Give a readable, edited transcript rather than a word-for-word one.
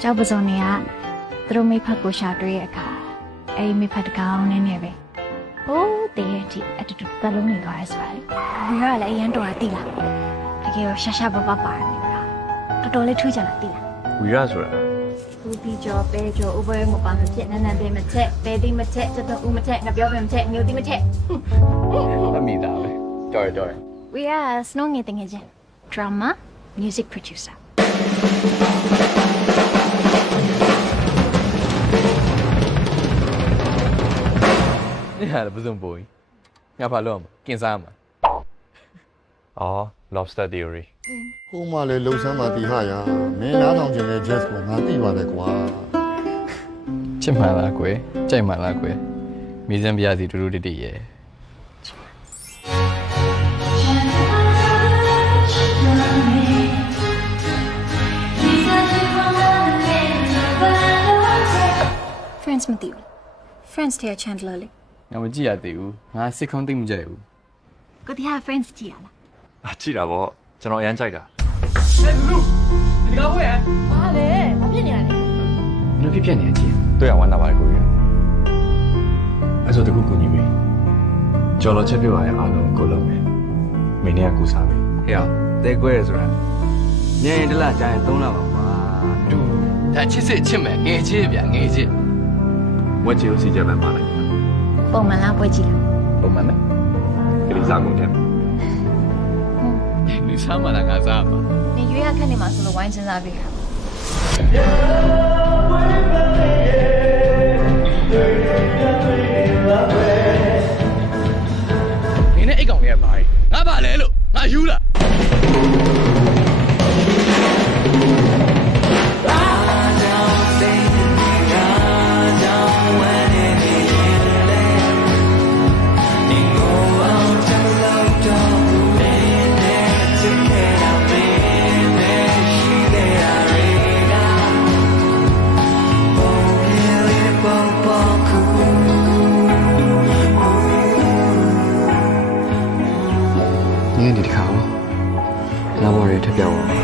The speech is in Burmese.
ကျောက်ပစုံတွေကသူတို့မိဖက်ကိုရှာတွေ့ရအခါအဲ့ဒီမိဖက်တကောင်နဲ့ပဲဟိုးတည်းရဲ့အထိအတူတူသလုံးနေသွားရဲဆိုတာလေဝီရကလည်းအရန်တော်တာတိလားတကယ်တော့ရှာရှာပပပါနေတာတော်တော်လေးထူးကြလားတိလား ဝီရဆိုတာ ဦးပြီးကျော်ပဲကျော်ဥပွဲမပါမဖြစ်နန်းနန်းပဲမချက်ပဲတိမချက်စတဲ့ဦးမချက်ငပြောပဲမချက်မျိုးတိမချက် အမိသားပဲကြော်ရ We are Snow ငယ်တငယ်ချင်း drama music producer นี่ဟာဘယ်စုံပိုးငါဘာလို့အောင်ကင်စားမှာအော် lobster theory ဟိုမှလည်းလှုပ်ဆန်းမှတီဟာရမင်းနားထောင်ခြင်းနဲ့ jazz ကိုငါသိပါတယ်ကွာ ချစ်မှန်လားကွယ်ကြိုက်မှန်လားကွယ်မိစံပြားစီတူတူတိတိရဲ့ friends မသိဘူး friends တဲ့ Chandler လေ ငါမကြည့်ရသေးဘူးငါစစ်ခုံးသိမ့်မကြိုက်ဘူး ကိုတီဟာ friends ကြည့်ရလား 啊，记得不？ကျွန်တော်အရမ်းကြိုက်တာ ဘာလဲဘာဖြစ်နေရလဲ နင်ဖြစ်နေချင်း တွေ့ရဝမ်းသာပါတယ်ကိုကြီးအဲ့ဆိုတခုကူညီပြီကျော်တော်ချက်ပြပါရဲ့အားလုံးကိုလုံးမယ်မင်းနဲ့ကူစားပြီ ဟေ့အောင်တဲကွဲရဆိုတာညရင်တစ်လကြာရင်3လပါကွာ တူဒါချစ်စစ်ချစ်မယ်ငယ်ချစ်ဗျငယ်ချစ် ဝက်ချီကိုစီကြမယ်ပါလိုက် ပုံမှန်လားပွဲကြည့်လား ပုံမှန်ပဲ ကလေးစားကုန်တယ် လူစားမှလားငါစားမှာ နေရွေးရခက်နေမှာဆိုလို့ဝိုင်းစဉ်းစားပြီးတာ နင်နဲ့အိတ်ကောင်လေးကဘာလဲငါဘာလဲလို့ငါယူလား နင်းဒီတစ်ခါငါဘော်ရီထပ်ပြောင်းအောင်